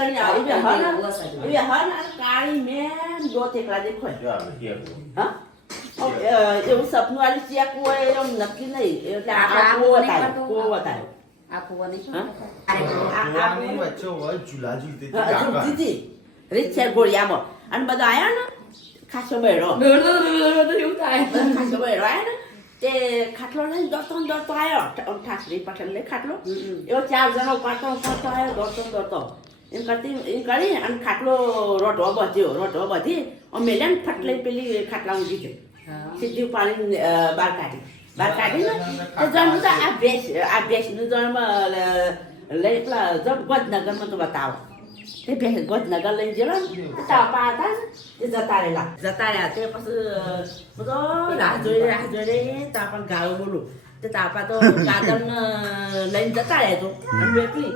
કરીને આવી બે હન કાળી મેં દો તેકલા દેખો હા એવું સપનું વાળી ચેક હોય એમ નક્કી નહીં એટલે આ કુવો થાય આ કુવો નહીં દીદી રીત છે ગોળિયામાં અને બધા આયા ને ખાસો બેડો એવું થાય ખાસો બેડો આયા ને તે ખાટલો લઈને દોડતો આવ્યો ઠાસરી પટેલ લઈ ખાટલો એવો 4 જણો પાટો આવ્યો દોડતો એમ કરી અને ખાટલો રોટવો બધી મેલે ને ફટ લઈ પેલી ખાટલા ઊંઘી ગઈ સીધી પાણી બહાર કાઢીને તો જન્મ તો આ ભેંસનું જન્મ લઈ પેલા ગોધનગરમાં તો બતાવો તે ભેંસ ગોધનગર લઈને ગયેલો ને તાપા હતા ને તે જતા રહ્યા તે પછી બધો રાહ જોઈ તાપા ગાળું બોલું તે તાપા તો કાદન લઈને જતા રહ્યા તો બેઠી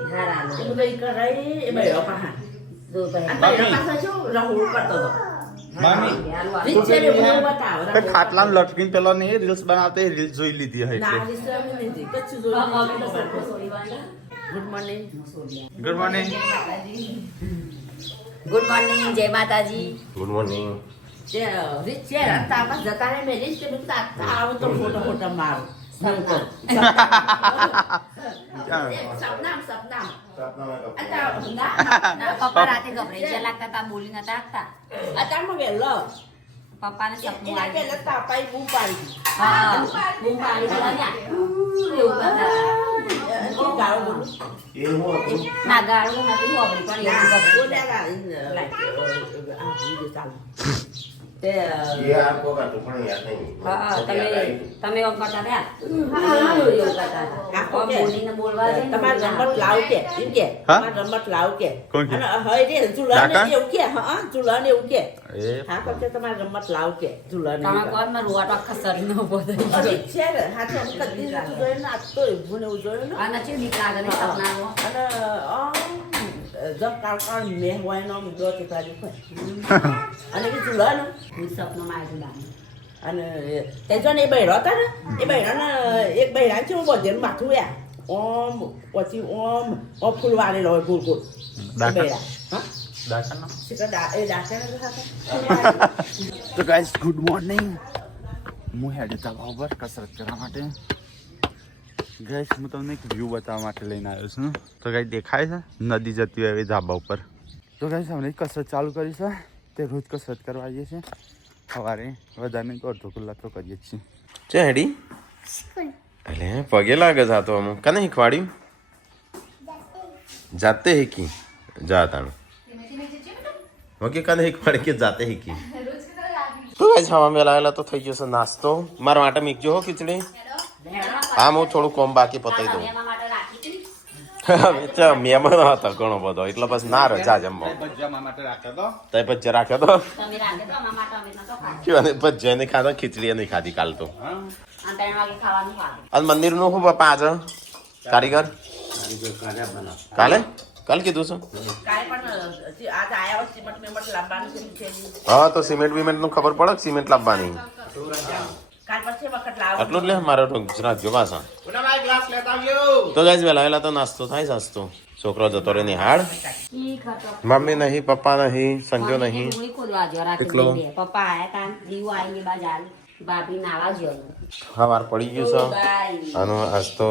એ બધો ઈ કરાઈ એ બહેરો પાહા પાછા શું રહું કરતો હતો ખાટલા લટકીને પેલો ને રીલ્સ બનાવતા રીલ્સ જોઈ લીધી હોય ગુડ મોર્નિંગ ગુડ મોર્નિંગ જય માતાજી ગુડ મોર્નિંગ તાપા જતા રહે મેલી તે આવો તો ફોટો મારો સપના પપ્પા રાતે ગભરાઈ ગયા લાગતા તા બોલી નતા શકતા અત્યારમાં વેલો પપ્પાને સપનું એના પહેલા તાપાઈ બૂમ પાડી હા બૂમ પાડી દેવાના એવું કરતા ગાળો બોલું ના ગાળો નથી હોબળી પણ એવું ચાલુ તમે ઓમ કરતા રહ્યા બોલીને બોલવા છે તમારે રમત લાવ કે એમ કે તમારે રમત લાવ કે અને હવે રે ચૂલાને એવું કે હા ચૂલાને એવું કે હા પછી તમારે રમત લાવ કે ચૂલાને તમે કોણ માં રૂવાટો આખા શરીર નો ઉભો થઈ ગયો છે રે હા તો કદી નતું જોયું ને આજ તો એવું ને એવું જોયું ને આ નથી બીક લાગે ને સપનાનો અને જબ કાળ મેં હોય નો દો તે કાઢી હોય અને કે ચૂલાનો હું સપનો માં આવી અને તે જો ને એ બહેરો હતા ને એ બહેરાને એક બહેરા છે હું બધે માથું યા ઓમ પછી ઓમ ફૂલ વાળેલો હોય ગોળ ગોળ બહેરા હા તો ગાઈસ ગુડ મોર્નિંગ હું હેડે ધાબા ઉપર કસરત કરવા માટે ગાઈસ હું તમને એક વ્યૂ બતાવવા માટે લઈને આવ્યો છું તો ગાઈસ દેખાય છે નદી જતી હોય એવી ધાબા ઉપર તો ગાઈસ અમે કસરત ચાલુ કરી છે તે રોજ કસરત કરવા આવીએ છીએ સવારે વધારે નહીં તો અડધો કલાક તો કરીએ જ છીએ છે હેડી એટલે પગે લાગે છે તો અમુક કને શીખવાડ્યું જાતે શીખી જા તાણું ઓકે કને શીખવાડી કે જાતે શીખી તો ગાઈસ હવા મેલાવેલા તો થઈ ગયો છે નાસ્તો મારા માટે મીકજો હો ખીચડી હા હું થોડું કોમ બાકી પતાવી દઉં મહેમાન હતા ઘણો બધો એટલે બસ ના રજા જમવા તો ભજ્જા રાખ્યો તો ભજ્જા નહીં ખાધો ખીચડી નહીં ખાધી કાલ તો અને મંદિર નું શું બાપા આજે કારીગર કાલે કાલ કીધું છે હા તો સિમેન્ટ વિમેન્ટ નું ખબર પડે સિમેન્ટ લાવવાની આટલું જ લે મારે ગુજરાત જો પાછા તો ગાઈસ વેલા તો નાસ્તો થાય સસ્તો છોકરો જતો રે નિહાળ મમ્મી નહીં પપ્પા નહીં સંજો નહીં એકલો પપ્પા આયા તા દીવો આઈને બાજાર ભાભી નાવા ગયો સવાર પડી ગયું છે આનો આજ તો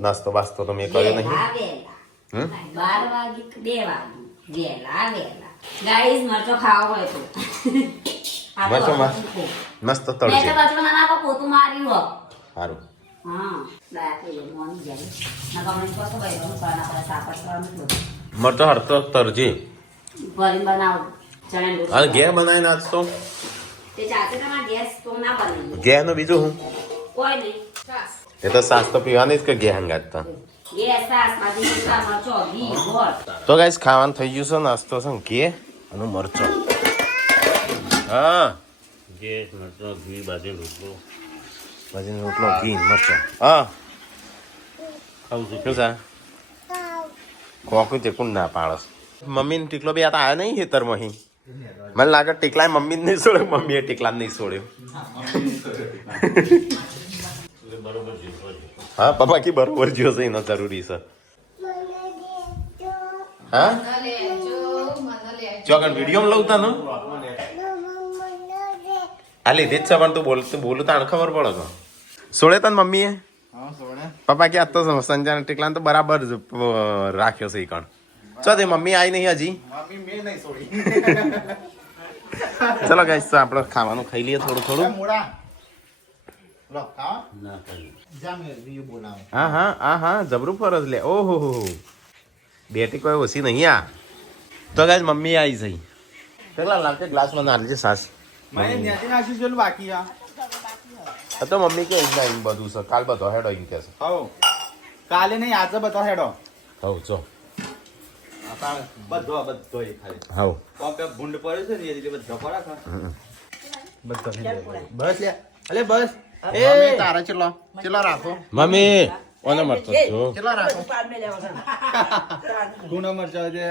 નાસ્તો બાસ્તો તો મેં કર્યો નહીં 12 વાગે 2 વાગે વેલા ગાઈસ મરચો ખાવા હોય તો મરચો મસ્ત તળશે પોતું માર્યું હો સારું હા મરચો હરતો તરજી ભરીને બનાવો ચણા અને ઘેર બનાવી નાખતો તે ચાચે તમારા ગેસ તો ના બને ઘેર નું બીજું હું કોઈ નહીં એ તો સાસ તો પીવાની જ કે ઘેર હંગાત ગેસ સાસ માજી મરચો ઘી ગોળ તો ગાઈસ ખાવાનું થઈ ગયું છે નાસ્તો છે ઘે અને મરચો હા ગેસ મરચો ઘી બાજરી રોટલો ઘી મરચો હા ખાવું છું શું છે કોકું તે કોણ ના પાડસ મમ્મી ને ટીકલો બી આ આવ્યો નહીં ખેતરમાં અહીં મને લાગે ટીકલા મમ્મી નહીં છોડ્યો મમ્મીએ ટીકલા નહીં છોડ્યો બરોબર છે હા પપ્પા કી બરોબર જ્યો છે એનો જરૂરી છે હા ચોકન વિડીયો લઉં તને આ લીધી જ છે પણ તું બોલું તાણ ખબર પડે તો સોળે તને મમ્મીએ પપ્પા કે આ તો સંજય ટીકલા તો બરાબર જ રાખ્યો છે ઈ કણ ચો તે મમ્મી આવી નહીં હજી ચલો ગાઈસ તો આપણે ખાવાનું ખાઈ લઈએ થોડું થોડું હા જબરું ફરજ લે ઓહો બેટી કોઈ ઓછી નહીં આ તો ગાઈસ મમ્મી આવી જઈ પેલા લાગે ગ્લાસ માં નાલજે સાસ બાકી તો મમ્મી કે નહીં બધું છે કાલ બધો હેડો એમ કે છે કાલે નહીં આજે બધો હેડો હવ ચો બધો ખાલી હવ ભૂંડ પડે છે ને એ રીતે બધો પડે બધો બસ લે અલે બસ એ તારા ચેલો રાખો મમ્મી ઓને મરતો જો ચેલો રાખો ગુનો મરચો દે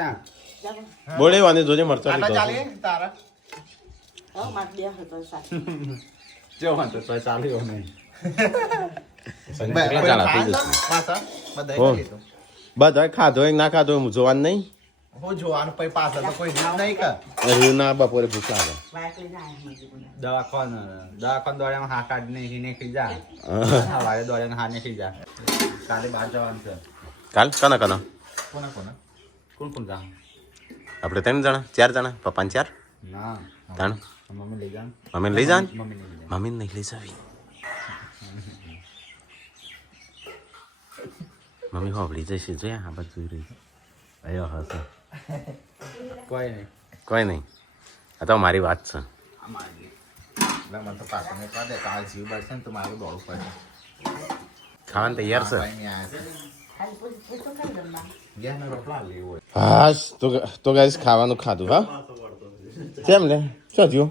બોલે વાને જોજે મરતો લીધો ચાલે તારા જો વાંધો તો ચાલે હો નહીં બધા ખાધો ના ખાધો હું જોવાનું નહીં હું જોવાનું પછી પાછળ તો કોઈ નહીં કર ના બપોરે ભૂખ લાગે દવાખાન દોડ્યામાં હા કાઢ નહીં ખીજા સવારે દોડ્યાને હા નહીં ખીજા કાલે બહાર જવાનું છે કાલ કના કોના કોણ જા આપણે 3 જણા 4 જણા પપ્પા 4 ના તાણ મમ્મી લઈ જા મમ્મી લઈ જાન મમ્મી લઈ જા મમ્મી નહીં લઈ જાવી મમ્મી હોબળી જશે જોયા આ બધું જોઈ રહી અયો હશે કોઈ નહીં આ તો મારી વાત છે મને તો પાછળ ને કાઢે કાલ જીવ બળશે ને તો મારું દોડવું પડે ખાવાનું તૈયાર છે ગેસનો રોટલા લેવો હાસ તો ગાઈસ ખાવાનું ખાધું હા કેમ લે શું થયું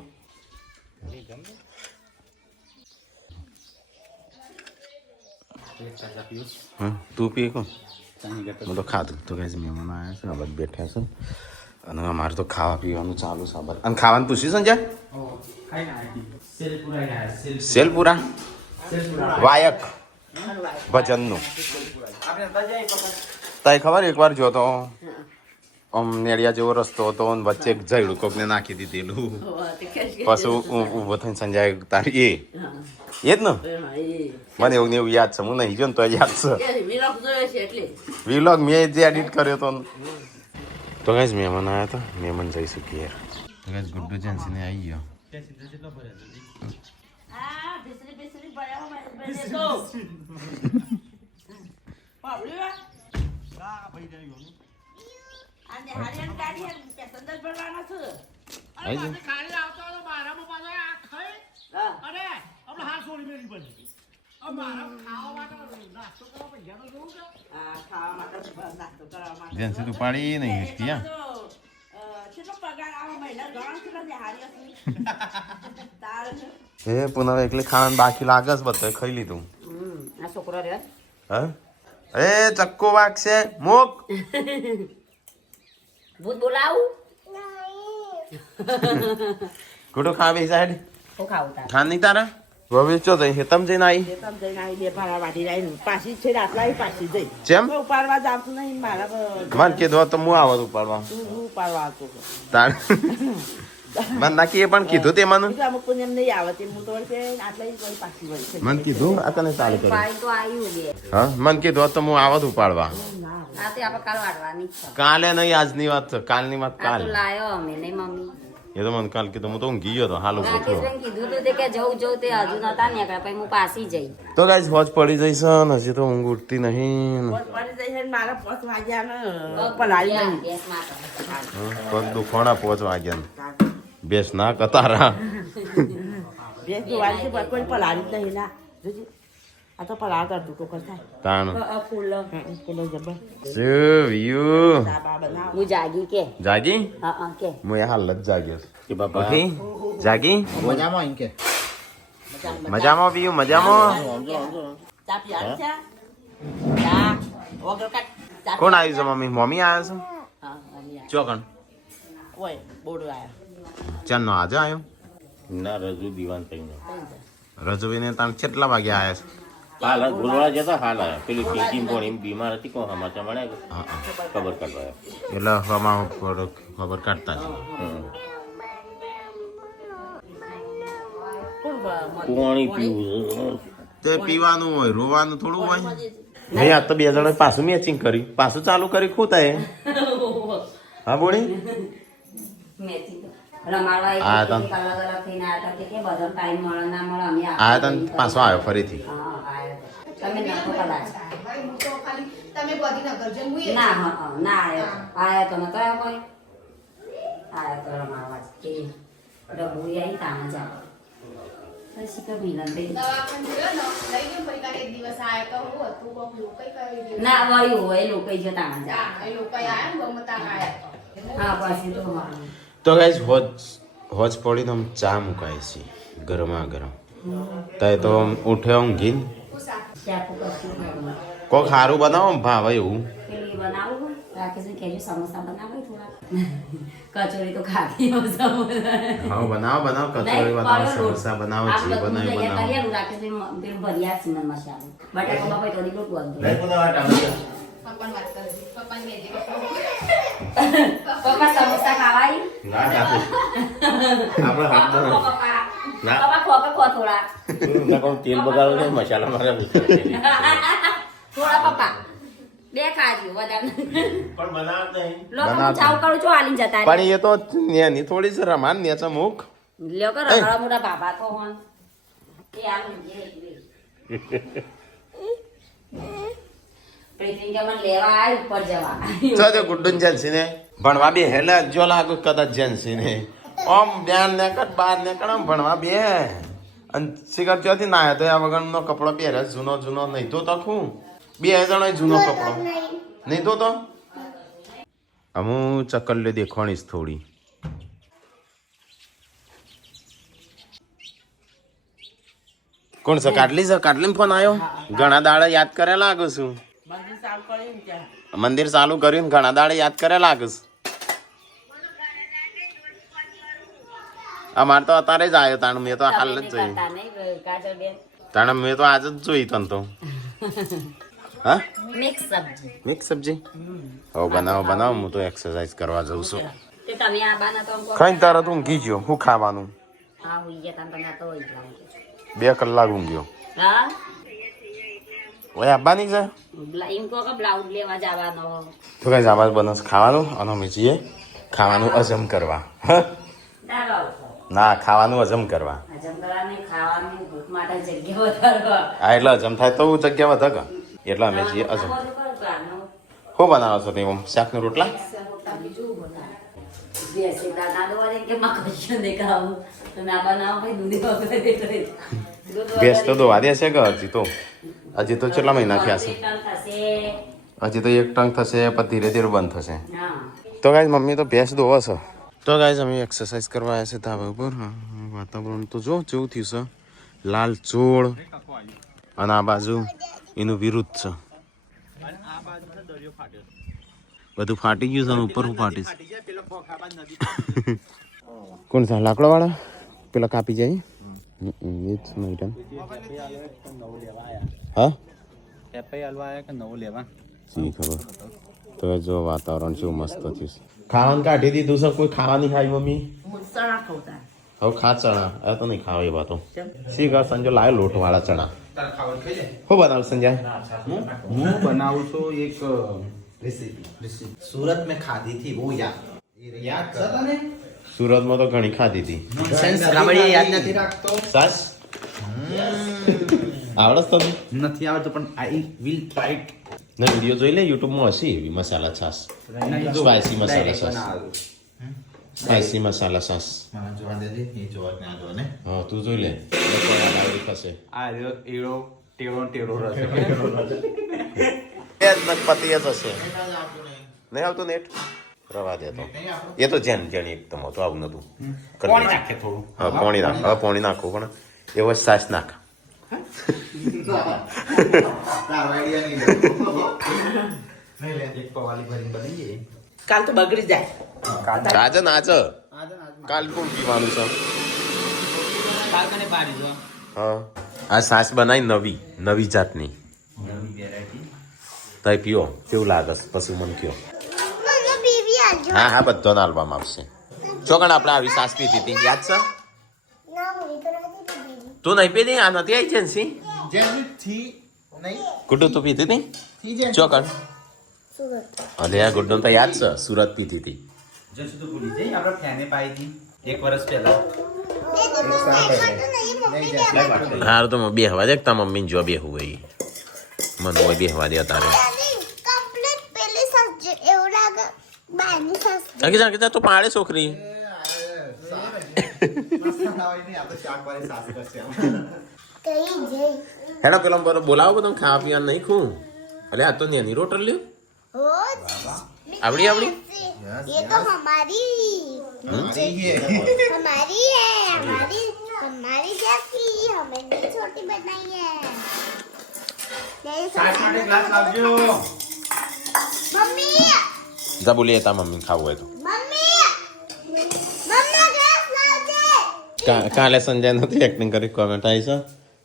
તું પી કો હું તો ખાધું તો ગાઈસ મહેમાન આવ્યા છે આ બધા બેઠા છે અને અમારે તો ખાવા પીવાનું ચાલુ છે અને ખાવાનું પૂછ્યું સંજય સેલપુરા વાયક ભજનનું તઈ ખબર એકવાર જોતો આમ નેડિયા જેવો રસ્તો હતો અને વચ્ચે એક જયડું કોકને નાખી દીધેલું પછી ઊભો થઈને સંજય તારી એ જ ને મને એવું ને એવું યાદ છે હું નહીં ગયો ને તો યાદ છે વિલોગ મેં જે એડિટ કર્યો હતો તો કઈ મહેમાન આવ્યા હતા મહેમાન જઈશું ઘેર તો કઈ ગુડ્ડુ જેન્સીને આવી ગયો જેન્સી તું પાડી નહીં ત્યાં એ પુનઃ એકલી ખાવાનું બાકી લાગે છે બધું ખાઈ લીધું આ છોકરો રે હા એ ચક્કો વાગશે મોક ભૂત બોલાવું ગુડો ખાવી સાઈડ શું ખાવું તાર ખાન નહીં તારા હવે ચો જઈ હેતમ જઈને આવી પાછી છે રાતલા પાછી જઈ જેમ ઉપાડવા જાવતું નહીં મારા મન કીધું તો હું આવત ઉપાડવા ઉપાડવા આવતો તાર મન નાખી એ પણ કીધું તે મને અમુક પુણ્ય નહીં આવે તે હું તો આટલા પાછી વળી મન કીધું આ તને ચાલુ કર્યું પાણી તો આવ્યું બે હા મન કીધું તો હું આવત ઉપાડવા આ તો આપણે કાલ વાળવાની જ છે કાલે નહીં આજની વાત છે કાલની વાત આ કાલ તો લાયો અમે નહીં મમ્મી એ તો મને કાલ કીધું હું તો ઊંઘી ગયો હતો હાલ ઉભો થયો રાકેશભાઈ કીધું તું તે કે જવું તે હજુ નતા નીકળ્યા પછી હું પાછી જઈ તો ગાઈસ હોજ પડી જઈશ ને હજી તો ઊંઘ ઉઠતી નહીં પડી જઈ મારા 5 વાગ્યા ને પલાળી નહીં ગેસમાં તો. પગ દુખોણા 5 વાગ્યા બેસ ના કતારા બે દિવાળી છે કોઈ પલાળી જ નહીં ના જોજી આ તો પલાળતા ટૂંકો કરતા તાણ ફૂલ પેલો જબર શું વ્યુ દાબા બનાવ હું જાગી કે જાગી હા કે હું એ હાલ જ જાગ્યો કે બાપા જાગી મજામાં એમ કે મજામાં વ્યુ મજામાં ચા પીવાનું છે ચા વગર કાટ ચા કોણ આવ્યું છે મમ્મી મમ્મી આવ્યા છે હા મમ્મી આ ચોકણ ઓય બોડો આયા ચાલ નો આજે આવ્યો ના રજુ દીવાન થઈ રજુબીને તમે કેટલા વાગે આવ્યા હાલ ભૂલવા જતા હાલ આયા પેલી ટીચિંગ પણ એમ બીમાર હતી કોણ સમાચાર મળ્યા હા હા ખબર કાઢવા એટલે હવામાં ખબર કાઢતા છે પાણી પીવું તે પીવાનું હોય રોવાનું થોડું હોય નહીં આ તો બે જણા પાછું મેચિંગ કર્યું પાછું ચાલુ કરી ખૂતા એ હા બોડી મેચિંગ રમાડવા આ એક તન. અલગ અલગ થઈને આવ્યા હતા કે બધો ટાઈમ મળે ના મળે અમે આ તને પાછો આવ્યો ફરીથી હા આવ્યો તમે નતો કદાચ તમે બધી નગર જન મુએ ના ના આવ્યો તો નતો આવ્યો કોઈ આવ્યો તો રમાડવા જ કે રબુઈ આવી તાણ જા પછી તો મિલનભાઈ દવાખાને જોયો ને લઈ ગયો પરિકાર એક દિવસ આયા તો હું હતું કોક લોકો કઈ ગયું ના વળ્યું હોય લોકો જો તાણ જા એ લોકો આયા ને ગમતા આયા હા પછી તો હા તો ગાઈસ હોજ પડીને આમ ચા મુકાય છે ગરમા ગરમ તો એ તો આમ ઉઠે ઊંઘીને ત્યાં કશું કોક સારું બનાવો આમ ભાવે એવું પેલી બનાવું હોય રાકેશને કહેજો સમોસા બનાવો થોડા કચોરી તો ખાતી હોય સમોસા હા બનાવો કચોરી બનાવો સમોસા બનાવો જે બનાવ્યું બનાવો પપ્પાને વાત કરે છે પપ્પાને કહેજે પપ્પા સમોસા ખાવાય ના આપણે હાથ બનાવો ના. પપ્પા ખો થોડા તેલ બગાડો ને મસાલા મારે થોડા પપ્પા બે ખાજો વધારે પણ બનાવ નહીં લોકો હું ચાવ કરું છું આલીને જતા પણ એ તો નેની થોડી છે રમાન ને છે મુખ લ્યો કે રગડા મોટા બાબા તો હોન કે આલું જે પ્રીતિન કે મને લેવા આય ઉપર જવા તો ગુડ્ડુન જેન્સી ને ભણવા બે હેલે જો લાગુ કદાચ જેન્સી ને ઓમ ધ્યાન ને કર બાર ને કર આમ ભણવા બે અને સિગર ચોથી ના આવ્યો તો આ વગરનો કપડો પહેરે જૂનો નહીં તો તખું બે જણો જૂનો કપડો નહીં તો અમુ ચકલ્લે દેખવાણીશ થોડી કોણ છે કાટલી ફોન આવ્યો ઘણા દાડા યાદ કરે લાગુ છું મંદિર ચાલુ કર્યું ને ઘણા દાડે યાદ કરે લાગસ અમારે તો અત્યારે જ આવ્યો તાણ મેં તો હાલ જ જોયું તાણ મેં તો આજ જ જોઈ તને તો હા મિક્સ સબ્જી મિક્સ સબ્જી હવે બનાવો હું તો એક્સરસાઇઝ કરવા જઉં છું તે તમે આ બાના તો ખાઈને તરત ઊંઘી ગયો શું ખાવાનું હા હોઈ ગયા તમે તો હોઈ જાવ 2 કલાક ઊંઘ્યો હા ઓય આબાની છે એમ કહો કે બ્લાઉઝ લેવા જવાનો તો કઈ આવાજ બનસ ખાવાનું અને અમે જઈએ ખાવાનું હજમ કરવા ના ખાવાનું હજમ કરવા હજમ કરવાની ખાવાની ભૂખ માટે જગ્યા વધારવા હા એટલે હજમ થાય તો જગ્યા વધે કે એટલે અમે જઈએ હજમ શું બનાવો છો તમે શાક ને રોટલા ભેંસ તો દોવા દે છે કે હજી તો કેટલા મહિના થયા છે હજી તો 1 ટંગ થશે પછી ધીરે ધીરે બંધ થશે તો ગાઈસ મમ્મી તો ભેંસ દોવા છે તો ગાઈસ અમે એક્સરસાઇઝ કરવા આવ્યા છે ધાબા ઉપર વાતાવરણ તો જો જેવું થયું છે લાલ ચોળ અને આ બાજુ એનું વિરુદ્ધ છે બધું ફાટી ગયું છે અને ઉપર હું ફાટીશ કોણ છે લાકડો વાળા પેલા કાપી જાય એ જ મેડમ હા શી ખબર તો જો વાતાવરણ શું મસ્ત થયું છે ખાવાનું કાઢી દીધું છે કોઈ ખાવા નહીં ખાય મમ્મી હવે ખા ચણા હવે તો નહીં ખાવા એવા તો શી ખબર સંજો લાવ્યો લોટ વાળા ચણા શું બનાવું સંજય હું બનાવું છું એક रेसिपी सूरत में खादी थी वो याद कर तने સુરતમાં તો ઘણી ખાધી હતી રામડીએ યાદ નથી રાખતો સાસ આવડસ તો નથી આવડતો પણ આઈ વિલ ટ્રાય ઇટ ને વિડિયો જોઈ લે YouTube માં હશે એવી મસાલા છાસ સ્પાઈસી મસાલા છાસ સ્પાઈસી મસાલા છાસ મને જોવા દે એ જોવા ના જોવા ને હા તું જોઈ લે લાવડી થશે આ એડો ટેડો રહેશે એ જ પતિ જ હશે નહીં આવતું નેટ રવા દે તો એ તો જેન એકદમ હતું આવું નતું પાણી નાખે થોડું હા પાણી નાખ હવે પાણી નાખવું પણ એવો જ સાસ નાખ તારો આઈડિયા નહીં લે એક પવાલી ભરીને બનાવીએ કાલ તો બગડી જાય આજે નાચ કાલ કોણ પીવાનું છે કાલ કને પાડી જો હા આ સાસ બનાવી નવી નવી જાતની તઈ પીઓ કેવું લાગે છે પછી મને કયો હા હા બધો નાલવામાં આવશે ચોકણ આપણે આવી સાસ પીતી હતી યાદ છે તું નહીં પીધી આ નથી આવી જેન્સી જેની થી નહીં ગુડ્ડુ તું પીતી હતી થી જેની ચોકણ અરે આ ગુડ્ડુ તો યાદ છે સુરત પીતી હતી જશું તો ભૂલી જઈ આપણે ફેને પાઈ હતી 1 વર્ષ પહેલા હારું તો બે હવા દે તા મમ્મી જો બે હોય મને હોય બે હવા દે તારે અગે જા તો પાડે છોકરી હેડા પેલા બરો બોલાવો તમે ખાવા પીવા નહીં ખું અલે આ તો નેની રોટલ લ્યો આવડી ये तो हमारी हमारी है हमारी जैसी हमें नहीं छोटी बनाई है मम्मी જા બોલીએ તા મમ્મી ખાવું હોય તો मम्मी मम्मा ग्लास लाओ दे કાલે સંજય નથી એક્ટિંગ કરી કોમેન્ટ આવી છે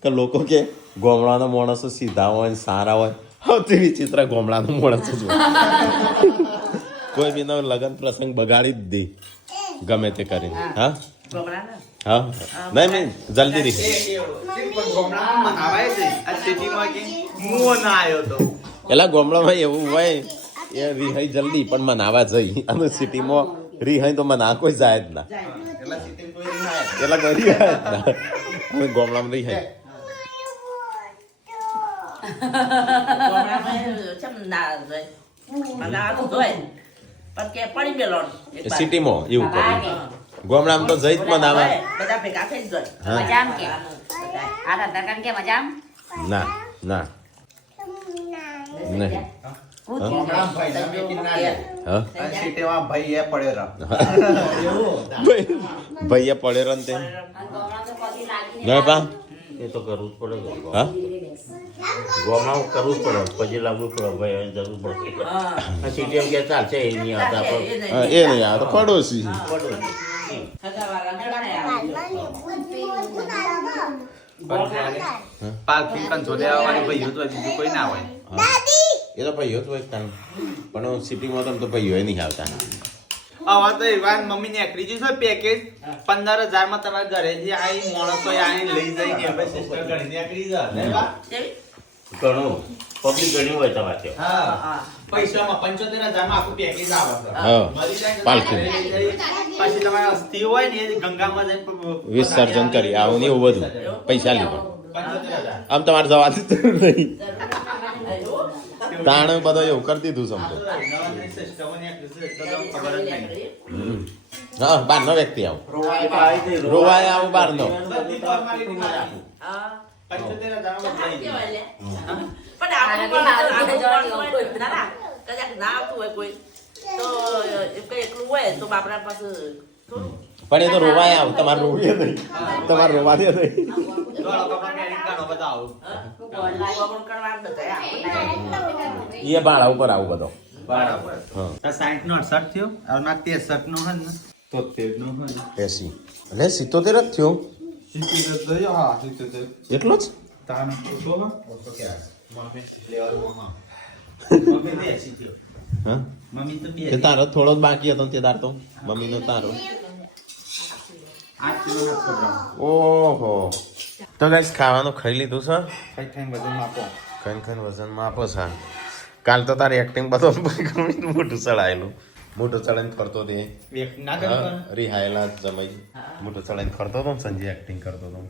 કે લોકો કે ગોમડાના માણસો સીધા હોય ને સારા હોય સૌથી વિચિત્ર ગોમડાનો માણસ જ હોય કોઈ બી નો લગન પ્રસંગ બગાડી જ દે ગમે તે કરીને હા હા નહીં નહીં જલ્દી રહી એલા ગોમડામાં એવું હોય એ રિહાઈ જલ્દી પણ મનાવા જઈ અને સિટીમાં રિહાઈ તો મના કોઈ જાય જ ના એટલા કોઈ રિહાય જ ના અમે ગોમડામાં રિહાઈ સિટીમાં એવું કર્યું ગોમડામાં તો જઈ જ મનાવા બધા ભેગા થઈ જ જાય હા મજામ કે આ દાદા કે મજામ ના ના નહીં હા ભૈયા પડે રન તે નહીં પા એ તો કરવું જ પડે હા ગોમાં કરવું જ પડે પછી લાવવું પડે ભાઈ જરૂર પડે સિટી એમ કે ચાલશે એ નહીં આવતા એ નહીં આ તો પડોશી એ તો ભાઈઓ તો એક ટાઈમ પણ સિટીમાં તો ભાઈઓ નહીં આવતા હવે તો એવા મમ્મી ને એકરી જશે પેકેજ 15,000 માં તમારા ઘરેથી આવી માણસો આવીને લઈ જઈને હવે સિસ્ટર ઘણી નીકળી જાય ઘણું પબ્લિક ઘણી હોય તમારે હા પૈસામાં 75,000 માં આખું પેકેજ આવે છે હા મળી જાય પાલખી પછી તમારે અસ્થિ હોય ને એ ગંગામાં જઈને વિસર્જન કરી આવું ને એવું બધું પૈસા લીધો 75,000 આમ તમારે જવાથી તો નહીં તાણે બધો એવું કરી દીધું સમજો હા બહારનો વ્યક્તિ આવું રોવાય આવું બહારનો પણ એ તો રોવાય આવું તમારે રોવીએ નહીં તમારે રોવા દે નહીં એ ભાડા ઉપર આવું બધો હા 60 નો 68 થયો હવે 63 નો હે ને 73 નો હે 80 એટલે 77 જ થયો 70 થયો હા 70 એટલો જ તાન તો ઓછો કે માફે લેવલ માં મમ્મી ને 80 થયો હા મમ્મી તો તે તારો થોડો જ બાકી હતો ને તે તાર તો મમ્મીનો તારો 8 કિલો હતો ઓહો તો ગાઈસ ખાવાનું ખાઈ લીધું છે ખાઈ વજન માપો ખાઈને વજનમાં આપો છે કાલ તો તારી એક્ટિંગ બધો મોટું ચડાયેલું મોટું ચડાઈને ફરતો તે એક ના કરે રિહાયેલા જમાઈ મોટું ચડાઈને ફરતો હતો ને સંજય એક્ટિંગ કરતો હતો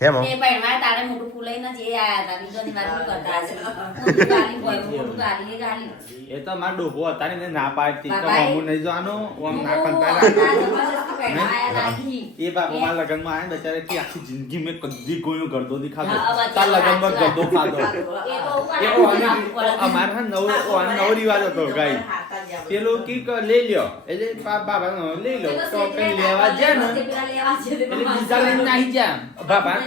કેમ એ બહેનવાય તારે મોટું ફૂલાઈને જે આયા હતા બીજોની વાત શું કરતા હશે મોટું ગાલી બોય મોટું ગાલી એ ગાલી એ તો માર ડોબો હતા ને ના પાડતી તો બાબા, હું નહીં જવાનું ઓમ ના મોટું કંટાળા જબરજસ્તી બહેનવાય લાગી એ બાપુ મારા લગનમાં આયા બચારે કે આખી જિંદગી મેં કદી કોઈનો ગરદો નહીં ખાધો હા, બચારા તાર લગનમાં ગરદો ખાધો એ તો ઉપર એ અમારે નવો રિવાજ હતો ગાઈ પેલું કીક લઈ લ્યો એટલે બાબા લઈ લો તો કઈ લેવા જાય ને એટલે બીજા લઈને નાહી જાય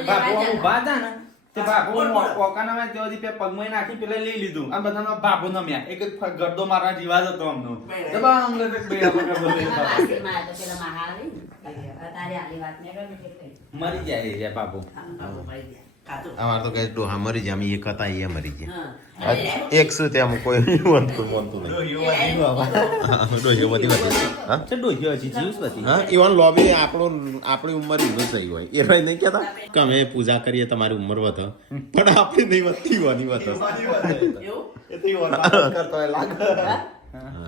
બાપુ ઉભા હતા ને તે બાપુ ઓકાના માં ત્યાંથી પે પગમાં નાખી પેલા લઈ લીધું આ બધાનો બાપુ નમ્યા એક જ ગડ્ડો મારવા રિવાજ હતો અમનો દબાંગ લે બેડા પકડો લે આશીર્વાદ તો પેલા મહારાજ ને તારે આલી વાત ને ગમે કેટલી મરી જાય છે બાપુ બાપુ મરી ગયા ખાતું અમાર તો કઈ ડોહા મરી જાય અમે એક હતા એ મરી ગયા હા એક શું ત્યાં કોઈ વનતું નહીં ડોહીઓ બધી વધી હા છે ડોહ્યો હજી જીવસ બધી હા ઇવન લોબી આપણી ઉંમર ઈનો થઈ હોય એ ભાઈ નહીં કહેતા કે અમે પૂજા કરીએ તમારી ઉંમર વધે પણ આપણી નહીં વધતી વાની વધે એવું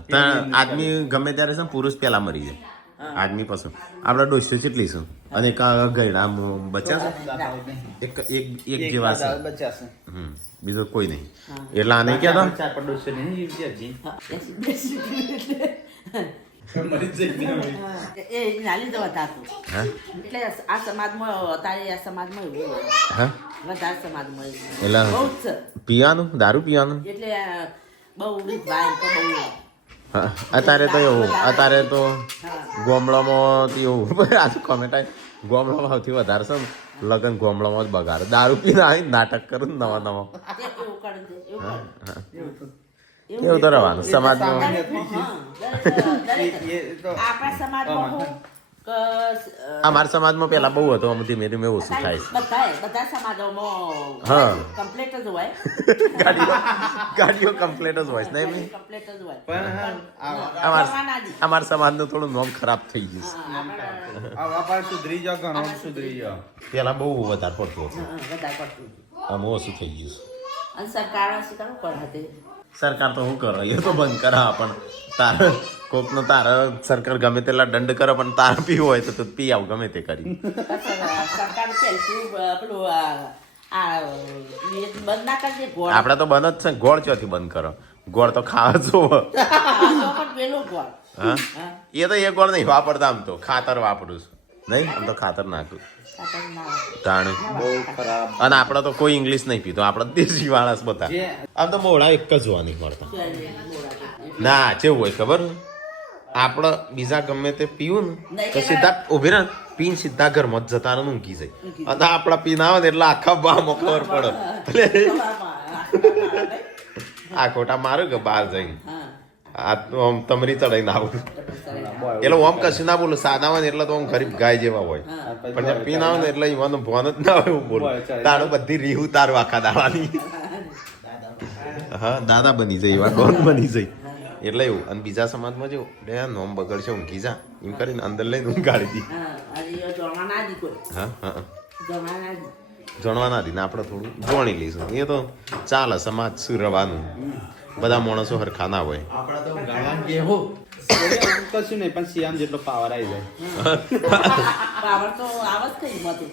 ત્યાં આદમી ગમે ત્યારે છે ને પુરુષ પહેલા મરી જાય આદમી પછી આપણા ડોસ્યો કેટલી છે અને એક ગયડા બચ્ચા છે એક એક એક જેવા છે બચ્ચા છે બીજો કોઈ નહીં એટલે આ નહીં કહેતા ચાર પર ડોસ્યો નહીં જીવતી હજી મરી જાય એ નાલી તો વધારતું હા એટલે આ સમાજમાં અત્યારે આ સમાજમાં એવું હોય. હા વધારે સમાજમાં એવું. એટલે બહુ જ છે. પીવાનું દારૂ પીવાનું એટલે બહુ ભાઈ તો બહુ હા, અત્યારે તો એવું અત્યારે તો ગામડામાં તો એવું આજુ કોમેન્ટ આવી ગામડામાં સૌથી વધારે છે ને લગ્ન ગામડામાં જ બગાડે દારૂ પીને આવી નાટક કરું ને નવા નવા તે એવું કરે છે, એવું કરે. એવું તો રહેવાનું સમાજમાં દરેક, હા, દરેક. આપણા સમાજમાં હું કે અમારા સમાજમાં પેલા બહુ હતો આમ ધીમે ધીમે ઓછું થાય છે બધા સમાજોમાં હા. કમ્પ્લીટ જ હોય ગાડીઓ કમ્પ્લેટ જ હોય છે નહીં એમની? કમ્પ્લીટ જ હોય પણ જમાના દી. અમારા સમાજનું થોડું નોમ ખરાબ થઈ ગયું છે હા, આપણે, આ વાપર સુધરી જાવ ઘણો સુધરી જાવ પેલા બહુ વધારે પડતું હતું હા, વધારે પડતું. આમ ઓછું થઈ ગયું છે અને સરકાર શું કરે હતી સરકાર તો શું કરે એ તો બંધ કરે પણ તારે કોકનો તારે સરકાર ગમે તેટલા દંડ કરે પણ તારે પીવું હોય તો તું પી આવ ગમે તે કરી સરકાર પેલું પેલું આ એ બંધ ના કરજે ગોળ આપડે તો બંધ જ છે ગોળ ચોથી બંધ કરો ગોળ તો ખાવા જોવો પણ પેલો ગોળ હા એ તો એ ગોળ નહીં વાપરતા આમ તો ખાતર વાપરું છું નહીં આમ તો ખાતર નાખું ખાતર ના તાણે બહુ ખરાબ અને આપડે તો કોઈ ઇંગ્લિશ નહીં પીતો આપડે દેશી માણસ બધા જે આમ તો મોડા એક જ જોવા નહીં મળતા આવે. ના કેવું હોય ખબર આપડે બીજા ગમે તે પીવું ને તો સીધા ઉભી રહે પીને સીધા ઘરમાં જ જતા ને ઊંઘી જાય અને આપડા પીને આવે ને એટલે આખા બામાં ખબર પડે એટલે આ ખોટા મારું કે બહાર જઈને આ તો આમ તમરી ચડાઈને આવું એટલે ઓમ કશું ના બોલું સાદા હોય ને એટલે તો આમ ગરીબ ગાય જેવા હોય પણ જ્યાં પીને આવે ને એટલે એવાનું ભોન જ ના હોય એવું બોલું તારું બધી રીહું તારું આખા દાડાની હા દાદા બની જાય એવા ડોન બની જાય એટલે એવું અને બીજા સમાજમાં જેવું લે નોમ બગડશે ઊંઘી જા એમ કરીને અંદર લઈને ઊંઘાડી દી હા હા જણવા ના દી ને આપણે થોડું જોણી લઈશું એ તો ચાલે સમાજ શું રહેવાનું બધા માણસો હરખા ના હોય આપડા તો ગાળા કેવો કશું નહીં પણ સિયામ જેટલો પાવર આવી જાય પાવર તો આવત કઈ બધું